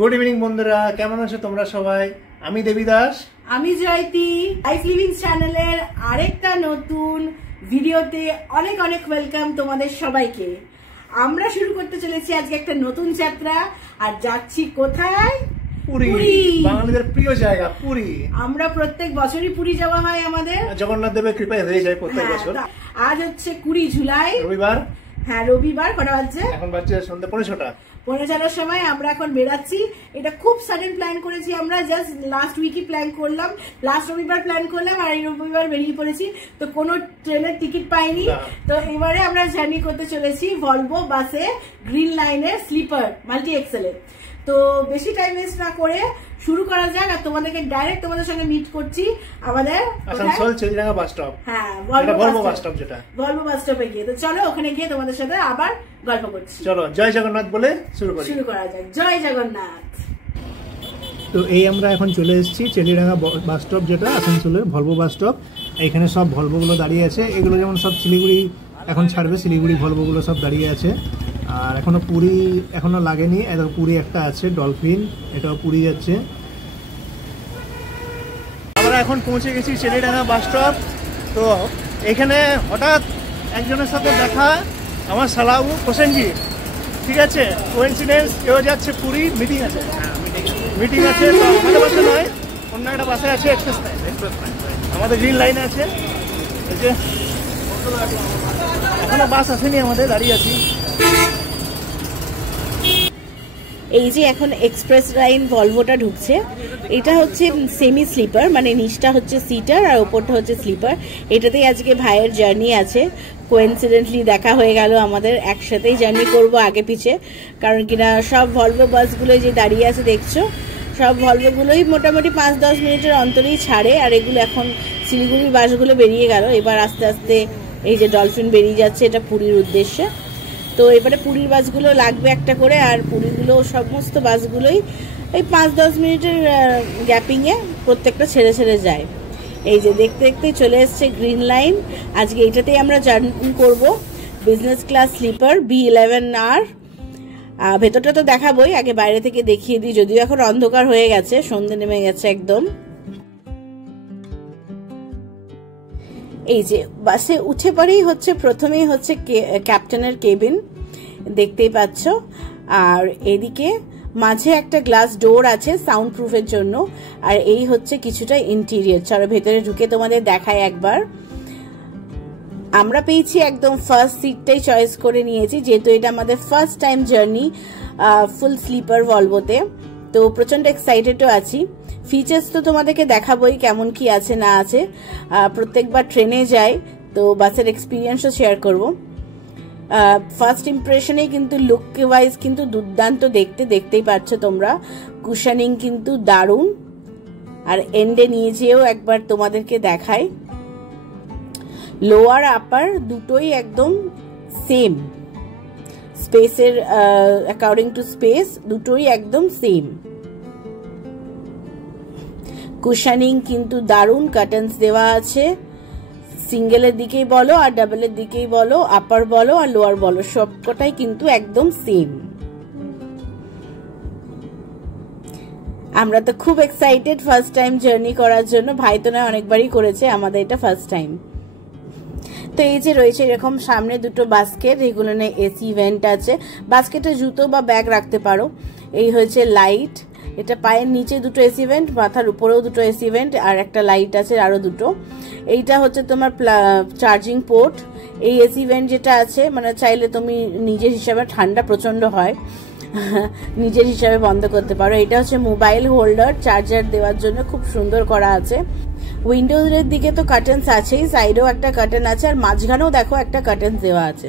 Good evening বন্ধুরা, কেমন আছো তোমরা সবাই? আমি দেবীদাস, আমি জয়তি। লাইফ লিভিং চ্যানেলের আরেকটা নতুন ভিডিওতে অনেক অনেক ওয়েলকাম তোমাদের সবাইকে। আমরা শুরু করতে চলেছি আজকে একটা নতুন যাত্রা, আর যাচ্ছি কোথায়? পুরী, বাঙালিদের প্রিয় জায়গা পুরী। আমরা প্রত্যেক বছরই পুরী যাওয়া হয় আমাদের, জগন্নাথ দেবের কৃপায় হয়ে যায় প্রত্যেক বছর। আজ হচ্ছে 20 জুলাই, রবিবার। হ্যাঁ রবিবার। কটা বাজছে? এখন বাজছে সন্ধ্যা 5:30। 5:30 সময় আমরা এখন বেরাচ্ছি। এটা খুব সাডেন প্ল্যান করেছি আমরা, জাস্ট লাস্ট উইকই প্ল্যান করলাম, লাস্ট রবিবার প্ল্যান করলাম, আর এই রবিবার বেরিয়ে পড়েছি। তো কোনো ট্রেনের টিকিট পাইনি, তো এবারে আমরা জার্নি করতে চলেছি ভলভো বাসে, গ্রিন লাইনের স্লিপার মাল্টি এক্সেলে। তো বেশি টাইম ওয়েস্ট না করে শুরু করা যাক, আর তোমাদেরকে ডাইরেক্ট তোমাদের সঙ্গে মিট করছি আমাদের আসানসোল চেলিডাঙ্গা বাস স্টপ। হ্যাঁ, ভলভো বাস স্টপ, যেটা ভলভো বাস স্টপে গিয়ে। তো চলো ওখানে গিয়ে তোমাদের সাথে আবার গল্প করছি। চলো জয় জগন্নাথ বলে শুরু করা যাক। জয় জগন্নাথ। তো এই আমরা এখন চলে এসেছি চেলিডাঙ্গা বাস স্টপ, যেটা আসানসোলের ভলভো বাস স্টপ। এখানে সব ভলভোগুলো দাঁড়িয়ে আছে। এগুলো যেমন সব শিলিগুড়ি এখন ছাড়বে, শিলিগুড়ি ভলভোগুলো সব দাঁড়িয়ে আছে। আর এখনো পুরী এখনো লাগেনি। পুরী একটা আছে, ডলফিন, এটাও পুরী যাচ্ছে। আমরা এখন পৌঁছে গেছি চেলিডাঙ্গা বাস স্টপ। তো এখানে হঠাৎ একজনের সাথে দেখা, আমার সালাবু হোসেনজি, ঠিক আছে, কোইন্সিডেন্স, কেউ যাচ্ছে পুরী, মিটিং আছে। তো আমাদের বাসে নয়, অন্য একটা বাসে আছে, এক্সপ্রেস লাইন, আমাদের গ্রিন লাইনে আছে। এই যে এখনো বাস আসেনি, আমাদের দাঁড়িয়ে আছি। এই যে এখন এক্সপ্রেস লাইন ভলভোটা ঢুকছে। এটা হচ্ছে সেমি স্লিপার, মানে নিচটা হচ্ছে সিটার আর ওপরটা হচ্ছে স্লিপার। এটাতেই আজকে ভাইয়ের জার্নি আছে। কোইন্সিডেন্টলি দেখা হয়ে গেল আমাদের, একসাথেই জার্নি করব আগে পিছে। কারণ কিনা সব ভলভো বাসগুলো যে দাঁড়িয়ে আছে দেখছো, সব ভলভোগুলোই মোটামুটি 5-10 মিনিটের অন্তরেই ছাড়ে। আর এগুলো এখন শিলিগুড়ির বাসগুলো বেরিয়ে গেল, এবার আস্তে আস্তে এই যে ডলফিন বেরিয়ে যাচ্ছে, এটা পুরীর উদ্দেশ্যে। তো এবারে পুরীর বাসগুলো লাগবে একটা করে, আর পুরীগুলো সমস্ত বাসগুলোই এই 5-10 মিনিটের গ্যাপিংয়ে প্রত্যেকটা ছেড়ে ছেড়ে যায়। এই যে দেখতে দেখতেই চলে এসছে গ্রিন লাইন। আজকে এইটাতেই আমরা জার্নি করব, বিজনেস ক্লাস স্লিপার B11R। ভেতরটা তো দেখাবোই, আগে বাইরে থেকে দেখিয়ে দিই, যদিও এখন অন্ধকার হয়ে গেছে, সন্ধ্যে নেমে গেছে একদম। এই যে বাসে উঠে পরেই হচ্ছে প্রথমেই হচ্ছে ক্যাপ্টেনের কেবিন, দেখতেই পাচ্ছ। আর এদিকে মাঝে একটা গ্লাস ডোর আছে সাউন্ড প্রুফের জন্য। আর এই হচ্ছে কিছুটা ইন্টেরিয়র। চলো ভেতরে ঢুকে তোমাদের দেখায় একবার। আমরা পেয়েছি একদম ফার্স্ট সিটটাই চয়েস করে নিয়েছি, যেহেতু এটা আমাদের ফার্স্ট টাইম জার্নি ফুল স্লিপার ভলভোতে। তো প্রচন্ড এক্সাইটেডও আছি। ফিচার্স তো তোমাদেরকে দেখাবোই কেমন কি আছে না আছে। প্রত্যেকবার ট্রেনে যাই তো বাসের এক্সপিরিয়েন্সও শেয়ার করব। ফার্স্ট ইমপ্রেশনেই কিন্তু লুক ওয়াইজ কিন্তু দুর্দান্ত দেখতে, দেখতেই পাচ্ছ তোমরা। কুশনিং কিন্তু দারুণ। আর এন্ডে নিয়ে যেও একবার তোমাদেরকে দেখাই, লোয়ার আপার দুটোই একদম সেম, স্পেসের অ্যাকর্ডিং টু স্পেস দুটোই একদম সেম। কুশনিং কিন্তু দারুণ, কার্টেন্স দেওয়া আছে, সিঙ্গেলের দিকেই বলো আর ডাবলের দিকেই বলো, আপার বলো আর লোয়ার বলো, সবকটাই কিন্তু একদম সেম। আমরা তো খুব এক্সাইটেড ফার্স্ট টাইম জার্নি করার জন্য। ভাই তো না অনেকবারই করেছে, আমাদের এটা ফার্স্ট টাইম। তো এই যে রয়েছে এরকম সামনে দুটো বাস্কেট, এগুলো নিয়ে এসি ভেন্ট আছে, বাস্কেটে জুতো বা ব্যাগ রাখতে পারো। এই হয়েছে লাইট, এটা পায়ের নিচে দুটো এসি ভেন্ট, মাথার উপরেও দুটো এসি ভেন্ট, আর একটা লাইট আছে আরো দুটো। এইটা হচ্ছে তোমার চার্জিং পোর্ট। এই এসি ভেন্ট যেটা আছে, মানে চাইলে তুমি নিজের হিসাবে, ঠান্ডা প্রচন্ড হয়, নিজের হিসাবে বন্ধ করতে পারো। এটা হচ্ছে মোবাইল হোল্ডার, চার্জার দেওয়ার জন্য খুব সুন্দর করা আছে। উইন্ডোজের দিকে তো কার্টেন্স আছেই, সাইডেও একটা কার্টেন আছে, আর মাঝখানেও দেখো একটা কার্টেন্স দেওয়া আছে।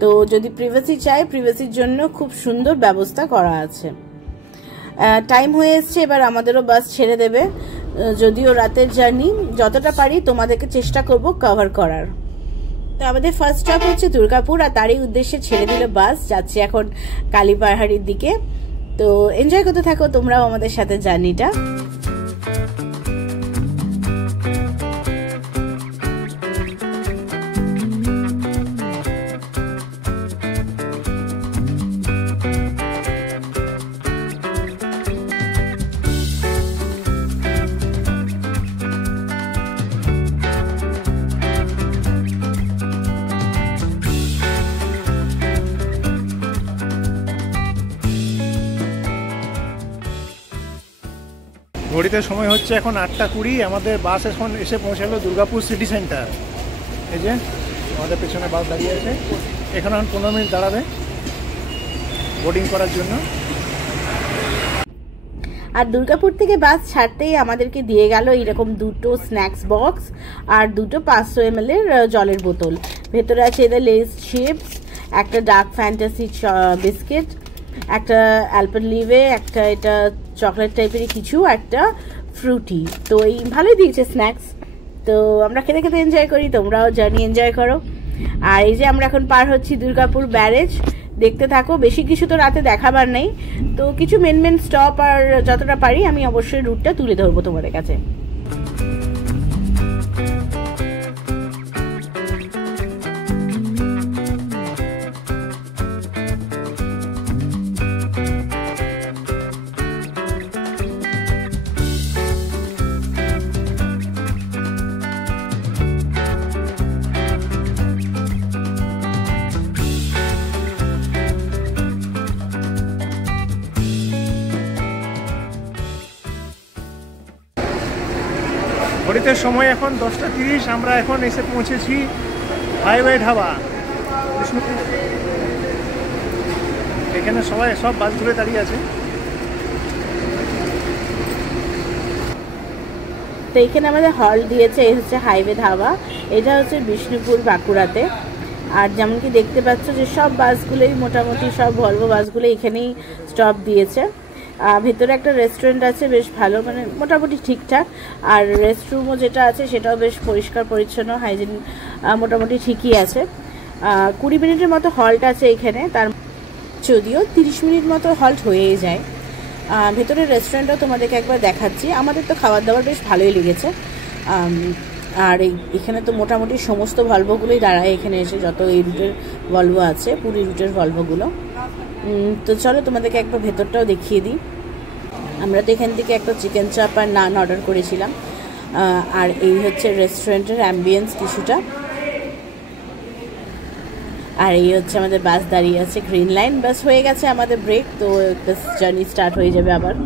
তো যদি প্রিভেসি চাই, প্রিভেসির জন্য খুব সুন্দর ব্যবস্থা করা আছে। টাইম হয়ে এসছে, এবার আমাদেরও বাস ছেড়ে দেবে। যদিও রাতের জার্নি, যতটা পারি তোমাদেরকে চেষ্টা করব কভার করার। তো আমাদের ফার্স্ট স্টপ হচ্ছে দুর্গাপুর, আর তারই উদ্দেশ্যে ছেড়ে দিল বাস, যাচ্ছে এখন কালীপাহাড়ির দিকে। তো এনজয় করতে থাকো তোমরাও আমাদের সাথে জার্নিটা। ঘড়িতে সময় হচ্ছে এখন 8:20। আমাদের বাস এখন এসে পৌঁছালো দুর্গাপুর সিটি সেন্টার। এই যে আমাদের পেছনে বাস দাঁড়িয়ে আছে, এখানে 15 মিনিট দাঁড়াবে বোর্ডিং করার জন্য। আর দুর্গাপুর থেকে বাস ছাড়তেই আমাদেরকে দিয়ে গেল এইরকম দুটো স্ন্যাক্স বক্স আর দুটো 500 ml এর জলের বোতল। ভেতরে আছে এদের লেস চিপস, একটা ডার্ক ফ্যান্টাসি বিস্কিট, একটা অ্যালপেনলিবে, একটা এটা চকলেট টাইপেরই কিছু, একটা ফ্রুটি। তো এই ভালোই দিয়েছে স্ন্যাক্স। তো আমরা খেতে খেতে এনজয় করি, তোমরাও জার্নি এনজয় করো। আর এই যে আমরা এখন পার হচ্ছি দুর্গাপুর ব্যারেজ, দেখতে থাকো। বেশি কিছু তো রাতে দেখাবার নেই, তো কিছু মেন স্টপ আর যতটা পারি আমি অবশ্যই রুটটা তুলে ধরবো তোমাদের কাছে। ঘড়িতে সময় এখন 10:30। আমরা এখন এসে পৌঁছেছি হাইওয়ে ধাবা বিষ্ণুপুর। এখানে সব বাসগুলো দাঁড়িয়ে আছে। তো এখানে আমাদের হল দিয়েছে, এই হচ্ছে হাইওয়ে ধাবা। এটা হচ্ছে বিষ্ণুপুর বাঁকুড়াতে। আর যেমন কি দেখতে পাচ্ছ যে সব বাসগুলোই মোটামুটি সব ভলভো বাসগুলো এখানেই স্টপ দিয়েছে। ভেতরে একটা রেস্টুরেন্ট আছে বেশ ভালো, মানে মোটামুটি ঠিকঠাক। আর রেস্টরুমও যেটা আছে সেটাও বেশ পরিষ্কার পরিচ্ছন্ন, হাইজিন মোটামুটি ঠিকই আছে। 20 মিনিটের মতো হল্ট আছে এখানে, তার যদিও 30 মিনিট মতো হল্ট হয়েই যায়। ভেতরের রেস্টুরেন্টটাও তোমাদেরকে একবার দেখাচ্ছি। আমাদের তো খাবার দাবার বেশ ভালোই লেগেছে। আর এখানে তো মোটামুটি সমস্ত ভলভোগুলোই দাঁড়ায় এখানে এসে, যত এই রুটের ভলভো আছে, পুরী রুটের ভলভোগুলো। তো চলো তোমাদেরকে একবার ভেতরটাও দেখিয়ে দিই। আমরা তো এখান থেকে একটা চিকেন চাপ আর নান অর্ডার করেছিলাম। আর এই হচ্ছে রেস্টুরেন্টের অ্যাম্বিয়েন্স কিছুটা। আর এই হচ্ছে আমাদের বাস দাঁড়িয়ে আছে, গ্রিন লাইন। বাস হয়ে গেছে আমাদের ব্রেক, তো জার্নি স্টার্ট হয়ে যাবে আবার।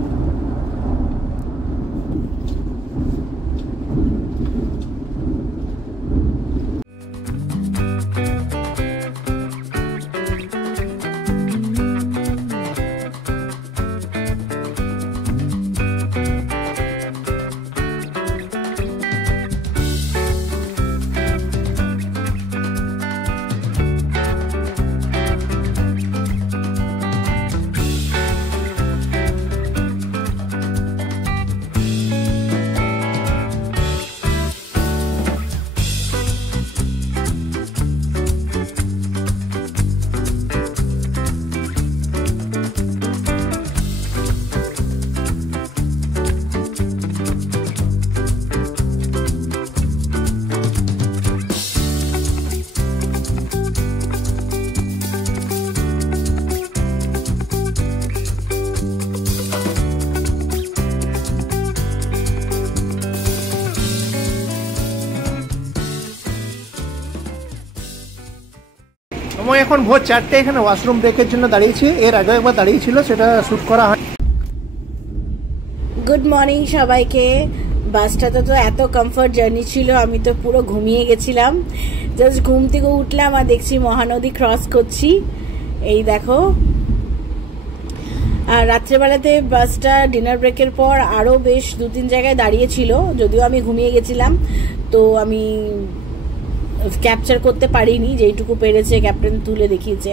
সময় এখন ভোর 4টে। এখানে ওয়াশরুম ব্রেকের জন্য দাঁড়িয়েছি, এর আগে একবার দাঁড়িয়েছিল, সেটা শ্যুট করা হয়। গুড মর্নিং সবাইকে। বাসটাতে তো এত কমফর্ট জার্নি ছিল, আমি তো পুরো ঘুমিয়ে গেছিলাম। জাস্ট ঘুম থেকে উঠলাম আর দেখছি মহানদী ক্রস করছি। এই দেখো। আর রাত্রেবেলাতে বাসটা ডিনার ব্রেকের পর আরও বেশ 2-3 জায়গায় দাঁড়িয়েছিল, যদিও আমি ঘুমিয়ে গেছিলাম, তো আমি ক্যাপচার করতে পারিনি। যেইটুকু পেরেছে ক্যাপ্টেন তুলে দেখিয়েছে।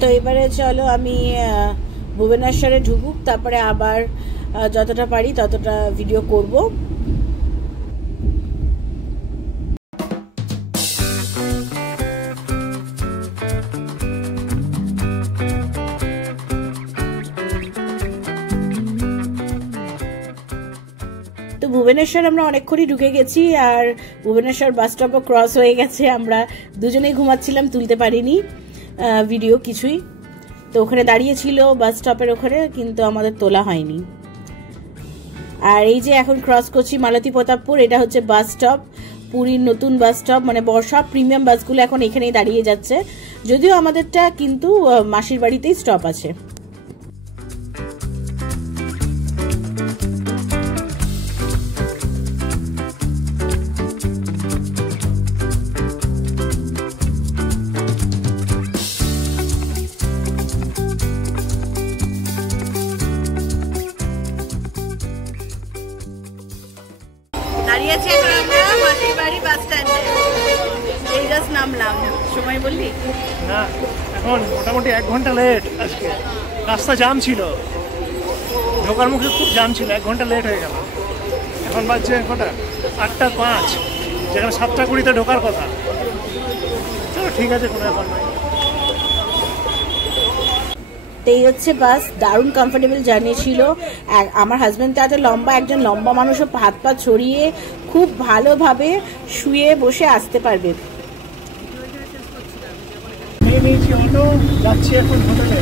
তো এবারে চলো আমি ভুবনেশ্বরে ঢুকুক, তারপরে আবার যতটা পারি ততটা ভিডিও করব। তো ভুবনেশ্বর আমরা অনেকক্ষণই ঢুকে গেছি, আর ভুবনেশ্বর বাস স্টপও ক্রস হয়ে গেছে। আমরা দুজনেই ঘুমাচ্ছিলাম, তুলতে পারিনি ভিডিও কিছুই। তো ওখানে দাঁড়িয়েছিল বাস স্টপের ওখানে, কিন্তু আমাদের তোলা হয়নি। আর এই যে এখন ক্রস করছি মালতী প্রতাপপুর। এটা হচ্ছে বাস স্টপ, পুরীর নতুন বাস স্টপ। মানে সব প্রিমিয়াম বাসগুলো এখন এখানেই দাঁড়িয়ে যাচ্ছে, যদিও আমাদেরটা কিন্তু মাসির বাড়িতেই স্টপ আছে। এখন আমরা মাসির বাড়ি বাস স্ট্যান্ডে এই জাস্ট নামলাম। সময় বললি না, এখন মোটামুটি 1 ঘন্টা লেট। আজকে রাস্তা জাম ছিল, ঢোকার মুখে খুব জাম ছিল, 1 ঘন্টা লেট হয়ে গেল। এখন বাজছে কটা? 8টা 5, যেখানে 7টা 20-তে ঢোকার কথা। চলো ঠিক আছে, কোনো ব্যাপার নয়। এই হচ্ছে বাস, দারুণ কমফোর্টেবল জার্নি ছিল। আমার হাজব্যান্ড তো এত লম্বা, একজন লম্বা মানুষও হাত পা ছড়িয়ে খুব ভালোভাবে শুয়ে বসে আসতে পারবে। নিয়েছি অটো, যাচ্ছি এখন হোটেলে।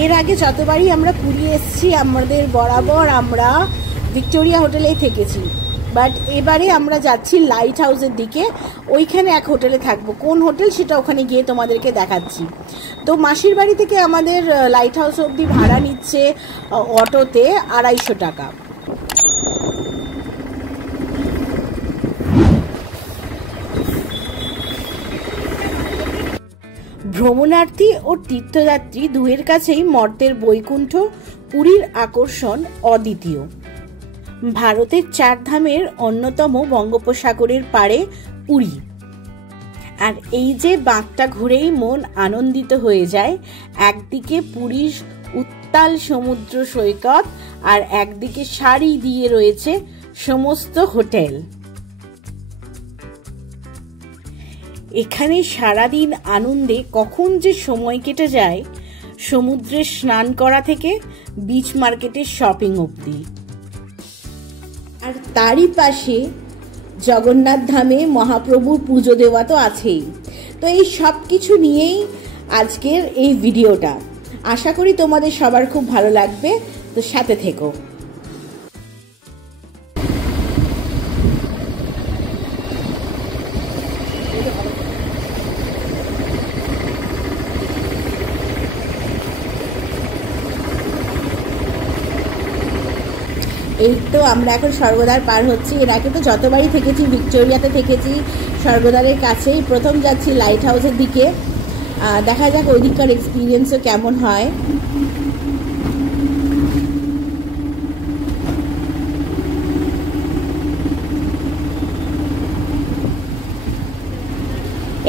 এর আগে যতবারই আমরা পুরী এসেছি আমাদের বরাবর আমরা ভিক্টোরিয়া হোটেলেই থেকেছি, বাট এবারে আমরা যাচ্ছি লাইট হাউসের দিকে। ওইখানে এক হোটেলে থাকবো, কোন হোটেল সেটা ওখানে গিয়ে তোমাদেরকে দেখাচ্ছি। তো মাসির বাড়ি থেকে আমাদের লাইট হাউস অবধি ভাড়া নিচ্ছে অটোতে 250 টাকা। ভ্রমণার্থী ও তীর্থযাত্রী দুয়ের কাছেই মর্তের বৈকুণ্ঠ পুরীর আকর্ষণ অদ্বিতীয়। ভারতের 4 ধামের অন্যতম বঙ্গোপসাগরের পাড়ে পুরী। আর এই যে বাঁকটা ঘুরেই মন আনন্দিত হয়ে যায়। একদিকে পুরীর উত্তাল সমুদ্র সৈকত আর একদিকে সারি দিয়ে রয়েছে সমস্ত হোটেল। এখানে সারাদিন আনন্দে কখন যে সময় কেটে যায়, সমুদ্রে স্নান করা থেকে বিচ মার্কেটের শপিং অবধি। আর তারই পাশে জগন্নাথ ধামে মহাপ্রভুর পুজো দেওয়া তো আছেই। তো এই সব কিছু নিয়েই আজকের এই ভিডিওটা। আশা করি তোমাদের সবার খুব ভালো লাগবে, তো সাথে থেকো। এই তো আমরা এখন স্বর্গদ্বার পার হচ্ছি। এর আগে তো যতবারই থেকেছি ভিক্টোরিয়াতে থেকেছি, স্বর্গদ্বারের কাছেই। প্রথম যাচ্ছি লাইট হাউসের দিকে, দেখা যাক ওইদিককার এক্সপিরিয়েন্সও কেমন হয়।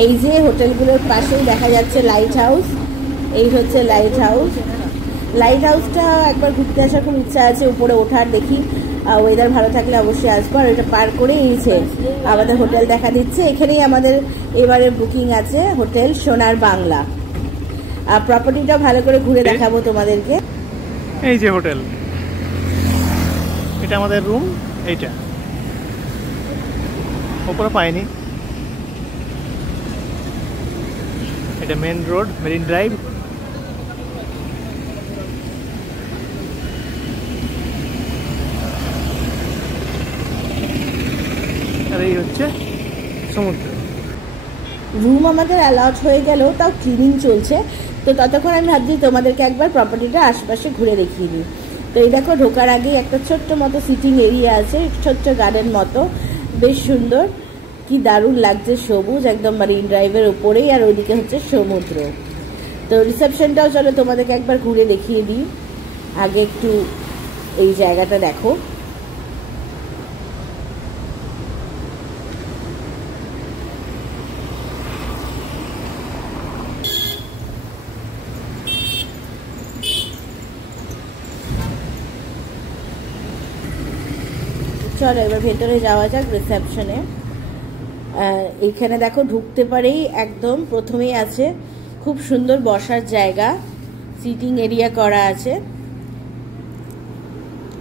এই যে হোটেলগুলোর পাশেই দেখা যাচ্ছে লাইট হাউস। এই হচ্ছে লাইট হাউস। লাইট হাউসটা একবার ঘুরতে আসার খুব ইচ্ছা আছে, উপরে ওঠার। দেখি ওয়েদার ভালো থাকলে অবশ্যই আসবো। আর ওইটা পার করে এইছে আমাদের হোটেল দেখা দিচ্ছে। এখানেই আমাদের এবারে বুকিং আছে, হোটেল সোনার বাংলা। প্রপার্টিটা ভালো করে ঘুরে দেখাবো তোমাদেরকে। এই যে হোটেল, এটা আমাদের রুম। এইটা ওপরে পাইনি, এটা মেন রোড, মেরিন ড্রাইভ। আর এই হচ্ছে সমুদ্র। রুম আমাদের অ্যালাউড হয়ে গেল, তাও ক্লিনিং চলছে। তো ততক্ষণ আমি ভাবছি তোমাদেরকে একবার প্রপার্টিটা আশেপাশে ঘুরে দেখিয়ে দিই। তো এই দেখো, ঢোকার আগেই একটা ছোট্ট মতো সিটিং এরিয়া আছে, ছোট্ট গার্ডেন মতো, বেশ সুন্দর। কি দারুণ লাগছে, সবুজ একদম মারিন ড্রাইভের উপরেই, আর ওইদিকে হচ্ছে সমুদ্র। তো রিসেপশনটাও চলো তোমাদেরকে একবার ঘুরে দেখিয়ে দিই। আগে একটু এই জায়গাটা দেখো। চলো এবার ভেতরে যাওয়া যাক রিসেপশনে। এইখানে দেখো ঢুকতে পারেই একদম প্রথমেই আছে খুব সুন্দর বসার জায়গা, সিটিং এরিয়া করা আছে,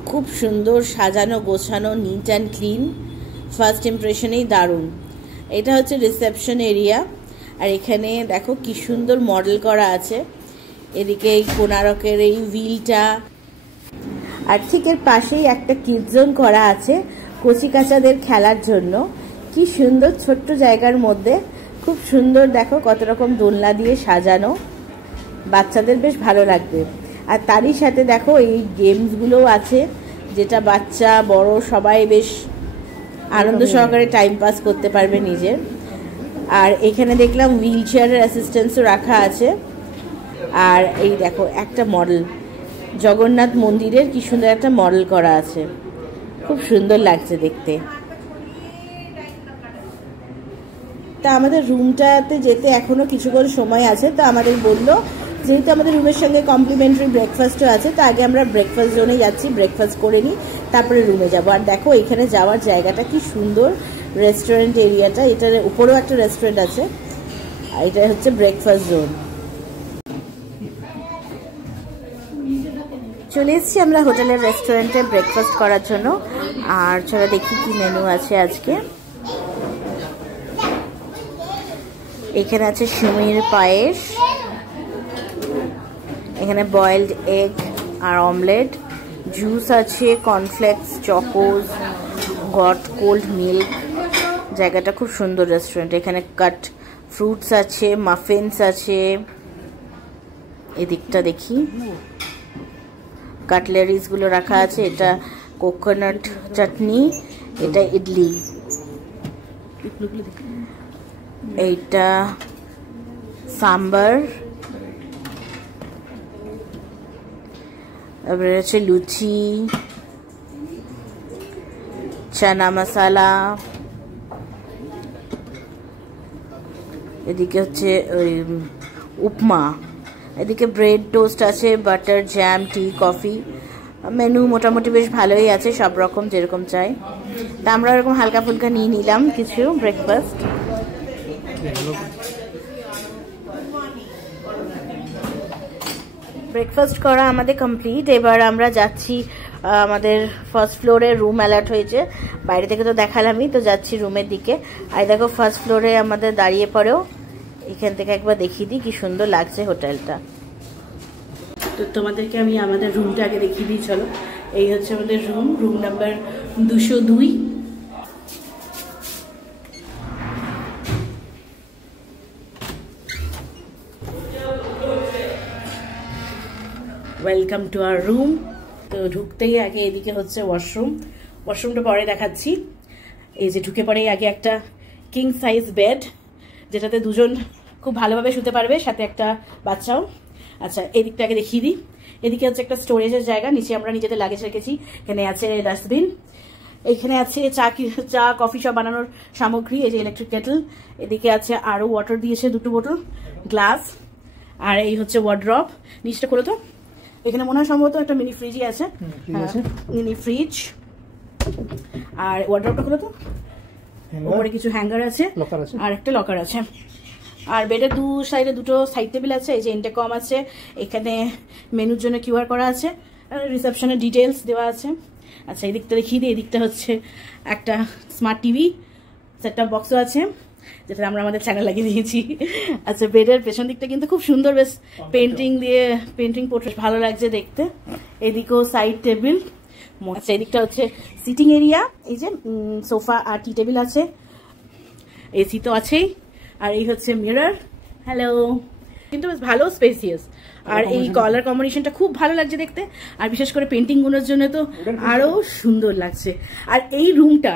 খুব সুন্দর সাজানো গোছানো, নিট অ্যান্ড ক্লিন। ফার্স্ট ইমপ্রেশনেই দারুণ। এটা হচ্ছে রিসেপশন এরিয়া। আর এখানে দেখো কি সুন্দর মডেল করা আছে। এদিকে এই কোনারকের এই হুইলটা, আর ঠিক এর পাশেই একটা কিড জোন করা আছে কচি কাচাদের খেলার জন্য। কি সুন্দর ছোট্ট জায়গার মধ্যে, খুব সুন্দর। দেখো কত রকম দোলনা দিয়ে সাজানো, বাচ্চাদের বেশ ভালো লাগবে। আর তারই সাথে দেখো এই গেমসগুলোও আছে, যেটা বাচ্চা বড় সবাই বেশ আনন্দ সহকারে টাইম পাস করতে পারবে নিজের। আর এখানে দেখলাম হুইল চেয়ারের অ্যাসিস্ট্যান্সও রাখা আছে। আর এই দেখো একটা মডেল, জগন্নাথ মন্দিরের কি সুন্দর একটা মডেল করা আছে, খুব সুন্দর লাগছে দেখতে। তা আমাদের রুমটাতে যেতে এখনো কিছুক্ষণ সময় আছে, তো আমাদের বললো যেহেতু আমাদের রুমের সঙ্গে কমপ্লিমেন্টারি ব্রেকফাস্টও আছে, তো আগে আমরা ব্রেকফাস্ট জোনে যাচ্ছি, ব্রেকফাস্ট করে নিই, তারপরে রুমে যাবো। আর দেখো এখানে যাওয়ার জায়গাটা কি সুন্দর, রেস্টুরেন্ট এরিয়াটা, এটার উপরেও একটা রেস্টুরেন্ট আছে, আর এটা হচ্ছে ব্রেকফাস্ট জোন। চলে এসেছি আমরা হোটেলের রেস্টুরেন্টে ব্রেকফাস্ট করার জন্য। আর চলো দেখি কি মেনু আছে আজকে। এখানে আছে সিমির পায়েস, এখানে বয়েলড এগ আর অমলেট, জুস আছে, কর্নফ্লেক্স, চকোজ, গট কোল্ড মিল্ক। জায়গাটা খুব সুন্দর রেস্টুরেন্ট। এখানে কাট ফ্রুটস আছে, মাফিনস আছে। এদিকটা দেখি কাটলারিজ গুলো রাখা আছে। এটা কোকোনাট চাটনি, এটা ইডলি, এইটা সাম্বার, তারপরে হচ্ছে লুচি, চানা মশালা, এদিকে হচ্ছে ওই উপমা, এদিকে ব্রেড টোস্ট আছে, বাটার, জ্যাম, টি, কফি। মেনু মোটামুটি বেশ ভালোই আছে, সব রকম যেরকম চাই। তা আমরা এরকম হালকা ফুলকা নিয়ে নিলাম কিছু ব্রেকফাস্ট। ব্রেকফাস্ট করা আমাদের কমপ্লিট। এবার আমরা যাচ্ছি, আমাদের ফার্স্ট ফ্লোরে রুম অ্যালার্ট হয়েছে, বাইরে থেকে তো দেখালামই, তো যাচ্ছি রুমের দিকে। আর দেখো ফার্স্ট ফ্লোরে আমাদের দাঁড়িয়ে পড়েও, এখান থেকে একবার দেখিয়ে দিই কি সুন্দর লাগছে হোটেলটা। তো তোমাদেরকে আমি আমাদের রুমটা আগে দেখিয়ে দিই, চলো। এই হচ্ছে আমাদের room, room number 202। Welcome to our room. তো ঢুকতেই আগে এদিকে হচ্ছে ওয়াশরুম, ওয়াশরুমটা পরে দেখাচ্ছি। এই যে ঢুকে পরেই আগে একটা কিং সাইজ বেড, যেটাতে দুজন খুব ভালোভাবে শুতে পারবে, সাথে একটা বাচ্চাও। আচ্ছা এই দিকটা আগে দেখিয়ে দিই। এদিকে হচ্ছে একটা স্টোরেজের জায়গা, নিচে আমরা নিজেদের লাগেজ রেখেছি। এখানে আছে ডাস্টবিন, এখানে আছে চা কফি সব বানানোর সামগ্রী, এই যে ইলেকট্রিক কেটল। এদিকে আছে আরো ওয়াটার দিয়েছে 2 বোতল, গ্লাস। আর এই হচ্ছে ওয়ার্ড্রপ। নিচটা খোলো তো, এখানে মনে হয় সম্ভবত একটা মিনি ফ্রিজই আছে, মিনি ফ্রিজ। আর ওয়ার্ড্রপটা খোলো তো, উপরে কিছু হ্যাঙ্গার আছে আর একটা লকার আছে। আর বেডের 2 সাইডে 2টো সাইড টেবিল আছে, এই যে ইন্টারকম আছে, এখানে মেনুর জন্য কিউআর করা আছে, রিসেপশনের ডিটেলস দেওয়া আছে। আচ্ছা এই দিকটা দেখিয়ে দিই, এই দিকটা হচ্ছে একটা স্মার্ট টিভি, সেটটপ বক্সও আছে, যেটা আমরা আমাদের চ্যানেল লাগিয়ে দিয়েছি। আচ্ছা বেডের পেছন দিকটা কিন্তু খুব সুন্দর, বেশ পেন্টিং পোর্ট্রেট, ভালো লাগছে দেখতে। এদিকেও সাইড টেবিল। আচ্ছা এদিকটা হচ্ছে সিটিং এরিয়া, এই যে সোফা আর টি টেবিল আছে, এসি তো আছেই। আর এই হচ্ছে মিরর। হ্যালো, কিন্তু বেশ ভালো স্পেসিয়াস। আর এই কালার কম্বিনেশনটা খুব ভালো লাগছে দেখতে, আর বিশেষ করে পেন্টিং গুলোর জন্য তো আরো সুন্দর লাগছে। আর এই রুমটা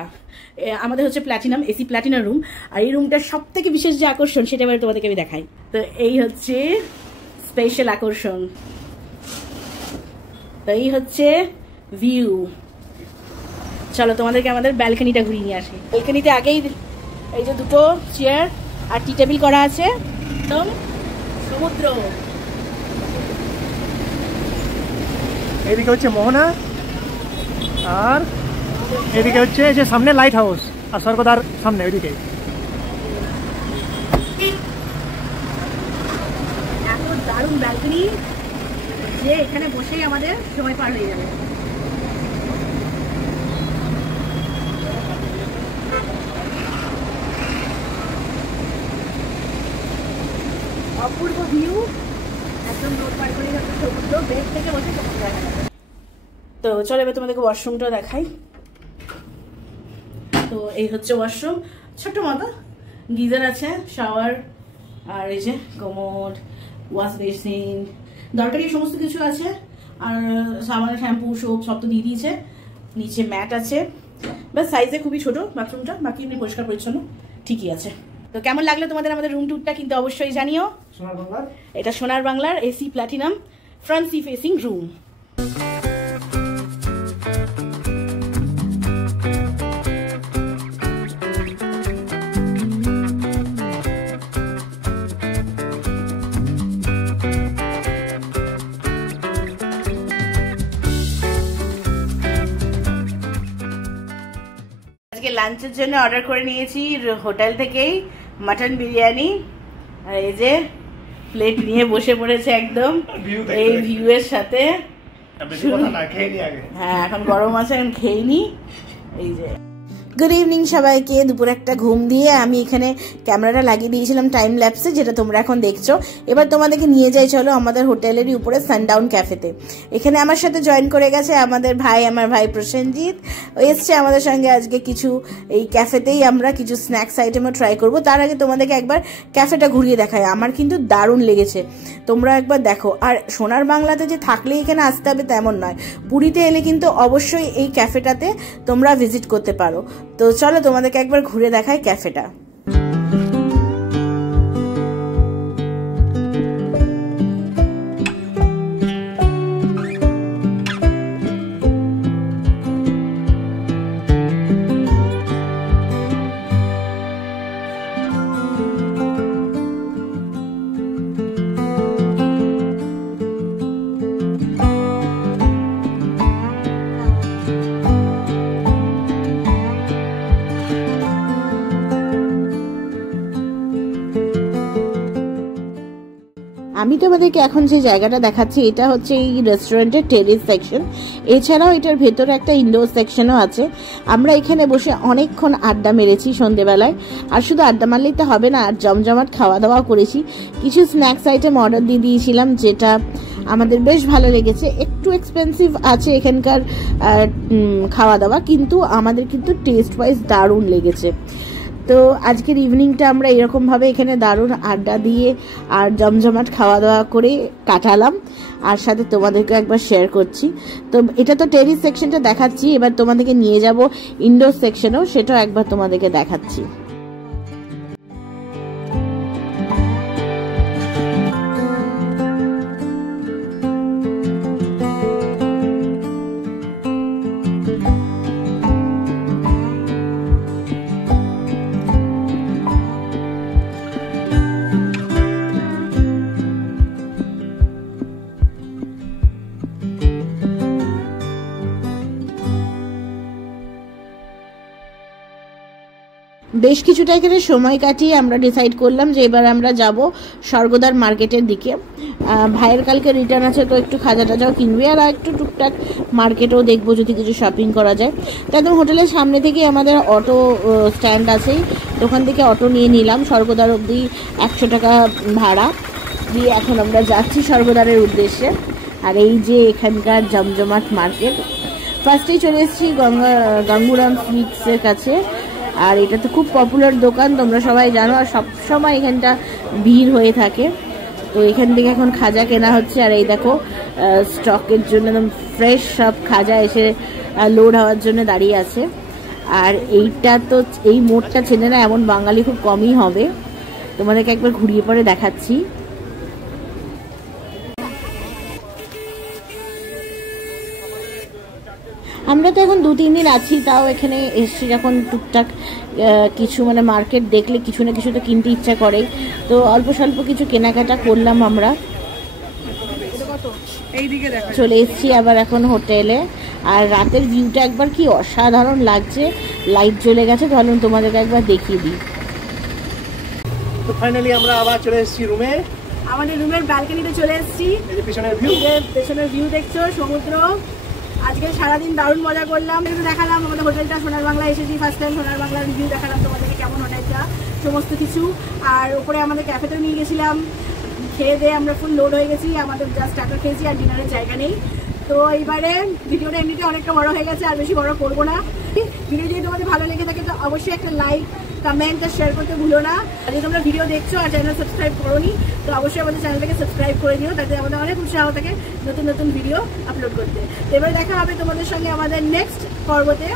আমাদের হচ্ছে প্ল্যাটিনাম, এসি প্ল্যাটিনাম রুম। আর এই রুমটার সব থেকে বিশেষ যে আকর্ষণ, সেটা এবার তোমাদেরকে আমি দেখাই। তো এই হচ্ছে স্পেশাল আকর্ষণ, তো এই হচ্ছে ভিউ। চলো তোমাদেরকে আমাদের ব্যালকনিটা ঘুরিয়ে নিয়ে আসি। ব্যালকনিতে আগেই এই যে 2টো চেয়ার আর টি টেবিল করা আছে, একদম সমুদ্র। এদিকে হচ্ছে মোহনা, আর এদিকে হচ্ছে যে সামনে লাইট হাউস, আর স্বর্গদ্বার সামনে ওইদিকে। এত দারুণ ব্যালকনি যে এখানে বসেই আমাদের সময় পার হয়ে যাবে। অপূর্ব ভিউ, একদম রোড পার করে যাচ্ছে সমুদ্র, বেড থেকে বসে সমুদ্র দেখা যাবে। তো চলো এবার তোমাদেরকে ওয়াশরুমটা দেখাই। তো এই হচ্ছে ওয়াশরুম, ছোট্ট মতো, গিজার আছে, শাওয়ার, আর এই যে কমোড, ওয়াশ বেসিন, দরকারি সমস্ত কিছু আছে। আর সাবান, শ্যাম্পু, সোপ সব তো দিয়ে দিয়েছে। নিচে ম্যাট আছে, বাস সাইজে খুবই ছোট বাথরুমটা, বাকি এমনি পরিষ্কার পরিচ্ছন্ন ঠিকই আছে। তো কেমন লাগলো তোমাদের আমাদের রুম ট্যুরটা কিন্তু অবশ্যই জানিও। এটা সোনার বাংলার AC platinum front sea facing room. লাঞ্চের জন্য অর্ডার করে নিয়েছি হোটেল থেকেই মাটন বিরিয়ানি। আর এই যে প্লেট নিয়ে বসে পড়েছে একদম এই ভিউ এর সাথে। হ্যাঁ এখন গরম আছে, এখন খেয়ে নি। এই যে গুড ইভিনিং সবাইকে। দুপুর একটা ঘুম দিয়ে আমি এখানে ক্যামেরাটা লাগিয়ে দিয়েছিলাম টাইম ল্যাপসে, যেটা তোমরা এখন দেখছো। এবার তোমাদেরকে নিয়ে যাই চলো আমাদের হোটেলেরই উপরে সানডাউন ক্যাফেতে। এখানে আমার সাথে জয়েন করে গেছে আমার ভাই প্রসেনজিৎ। ও এসছে আমাদের সঙ্গে আজকে কিছু এই ক্যাফেতেই আমরা কিছু স্ন্যাক্স আইটেমও ট্রাই করব। তার আগে তোমাদেরকে একবার ক্যাফেটা ঘুরিয়ে দেখায়। আমার কিন্তু দারুণ লেগেছে, তোমরা একবার দেখো। আর সোনার বাংলাতে যে থাকলেই এখানে আসতে হবে তেমন নয়, পুরীতে এলে কিন্তু অবশ্যই এই ক্যাফেটাতে তোমরা ভিজিট করতে পারো। তো চলো তোমাদেরকে একবার ঘুরে দেখাই ক্যাফেটা। আমি তোমাদেরকে এখন যে জায়গাটা দেখাচ্ছি এটা হচ্ছে এই রেস্টুরেন্টের টেরিস সেকশন। এছাড়াও এটার ভেতরে একটা ইনডোর সেকশনও আছে। আমরা এখানে বসে অনেকক্ষণ আড্ডা মেরেছি সন্ধেবেলায়। আর শুধু আড্ডা মারলেই তো হবে না, আর জমজমাট খাওয়া দাওয়া করেছি। কিছু স্ন্যাক্স আইটেম অর্ডার দিয়ে দিয়েছিলাম, যেটা আমাদের বেশ ভালো লেগেছে। একটু এক্সপেন্সিভ আছে এখানকার খাওয়া দাওয়া, কিন্তু আমাদের কিন্তু টেস্ট ওয়াইজ দারুণ লেগেছে। তো আজকের ইভিনিংটা আমরা এরকমভাবে এখানে দারুণ আড্ডা দিয়ে আর জমজমাট খাওয়া দাওয়া করে কাটালাম। আর সাথে তোমাদেরকে একবার শেয়ার করছি। তো এটা তো টেরিস সেকশনটা দেখাচ্ছি, এবার তোমাদেরকে নিয়ে যাব ইনডোর সেকশনেও, সেটাও একবার তোমাদেরকে দেখাচ্ছি। বেশ কিছুটা এখানে সময় কাটিয়ে আমরা ডিসাইড করলাম যে এবার আমরা যাব স্বর্গদ্বার মার্কেটের দিকে। ভাইয়ের কালকে রিটার্ন আছে, তো একটু খাজা টাজাও কিনবে আর একটু টুকটাক মার্কেটেও দেখবো যদি কিছু শপিং করা যায়। তো একদম হোটেলের সামনে থেকে আমাদের অটো স্ট্যান্ড আছেই, দোকান থেকে অটো নিয়ে নিলাম। স্বর্গদ্বার অবধি 100 টাকা ভাড়া দিয়ে এখন আমরা যাচ্ছি স্বর্গদ্বারের উদ্দেশ্যে। আর এই যে এখানকার জমজমাট মার্কেট, ফার্স্টেই চলে এসেছি গঙ্গুরাম সুইটসের কাছে। আর এটা তো খুব পপুলার দোকান, তোমরা সবাই জানো, আর সবসময় এখানটা ভিড় হয়ে থাকে। তো এখান থেকে এখন খাজা কেনা হচ্ছে। আর এই দেখো স্টকের জন্য একদম ফ্রেশ সব খাজা এসে লোড হওয়ার জন্য দাঁড়িয়ে আছে। আর এইটা তো এই মোড়টা চেনে না এমন বাঙালি খুব কমই হবে। তোমাদেরকে একবার ঘুরিয়ে পরে দেখাচ্ছি। আমরা তো এখন 2-3 দিন আছি, তাও এখানে এসছি যখন টুকটাক কিছু মানে মার্কেট দেখলে কিছু না কিছু তো কিনতে ইচ্ছা করে। তো অল্প স্বল্প কিছু কেনাকাটা করলাম আমরা। চলে এসেছি আবার এখন হোটেলে। আর রাতের ভিউটা একবার কি অসাধারণ লাগছে, লাইট জ্বলে গেছে। ভাবলাম তোমাদেরকে একবার দেখিয়ে দিই। তো ফাইনালি আমরা আবার চলে এসেছি রুমে। আমাদের রুমের ব্যালকনিতে চলে এসেছি। এই যে পেছনের ভিউ দেখছো, সমুদ্র। আজকে সারাদিন দারুণ মজা করলাম। একটু দেখালাম আমাদের হোটেলটা, সোনার বাংলা এসেছি ফার্স্ট টাইম। সোনার বাংলার রিভিউ দেখালাম তোমাদেরকে, কেমন হোটেলটা সমস্ত কিছু। আর উপরে আমাদের ক্যাফেতেও নিয়ে গেছিলাম। খেয়ে দিয়ে আমরা ফুল লোড হয়ে গেছি, আমাদের জাস্ট স্টার্টার খেয়েছি, আর ডিনারের জায়গা নেই। তো এইবারে ভিডিওটা এমনিতে অনেকটা বড় হয়ে গেছে, আর বেশি বড় করবো না। ভিডিও যদি তোমাদের ভালো লেগে থাকে তো অবশ্যই একটা লাইক, কমেন্ট আর শেয়ার করতে ভুলো না। আর যদি তোমরা ভিডিও দেখছো আর চ্যানেল সাবস্ক্রাইব করোনি তো অবশ্যই আমাদের চ্যানেলটাকে সাবস্ক্রাইব করে দিও, তাতে আমাদের অনেক উৎসাহ থাকে নতুন নতুন ভিডিও আপলোড করতে। তো এবার দেখা হবে তোমাদের সঙ্গে আমাদের নেক্সট পর্বতে।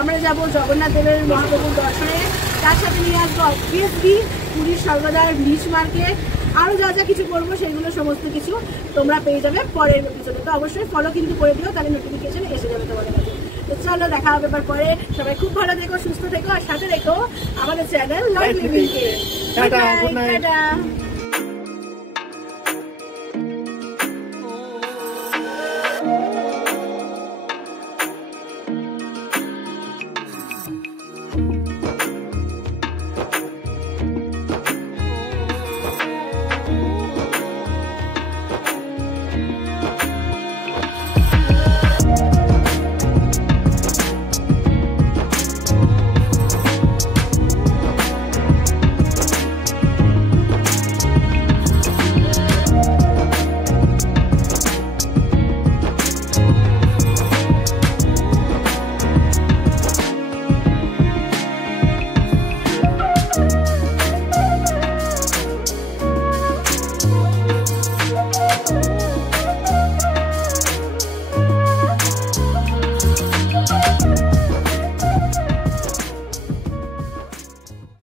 আমরা যাব জগন্নাথ দেবের মহাপ্রভুর দর্শনে, তার সাথে নিয়ে আসবো অবভিয়াসলি পুরীর স্বর্গদ্বার বিচ মার্কেট। আরও যা যা কিছু করবো সেগুলো সমস্ত কিছু তোমরা পেয়ে যাবে পরের এপিসোডে। তো অবশ্যই ফলো কিন্তু করে দিও, তাহলে নোটিফিকেশন এসে যাবে তোমাদের কাছে। তো চলো দেখা হবে এবার পরে। সবাই খুব ভালো থেকো, সুস্থ থেকো, আর সাথে রেখো আমাদের চ্যানেল লাইভ লিভিংকে। Tata, good night.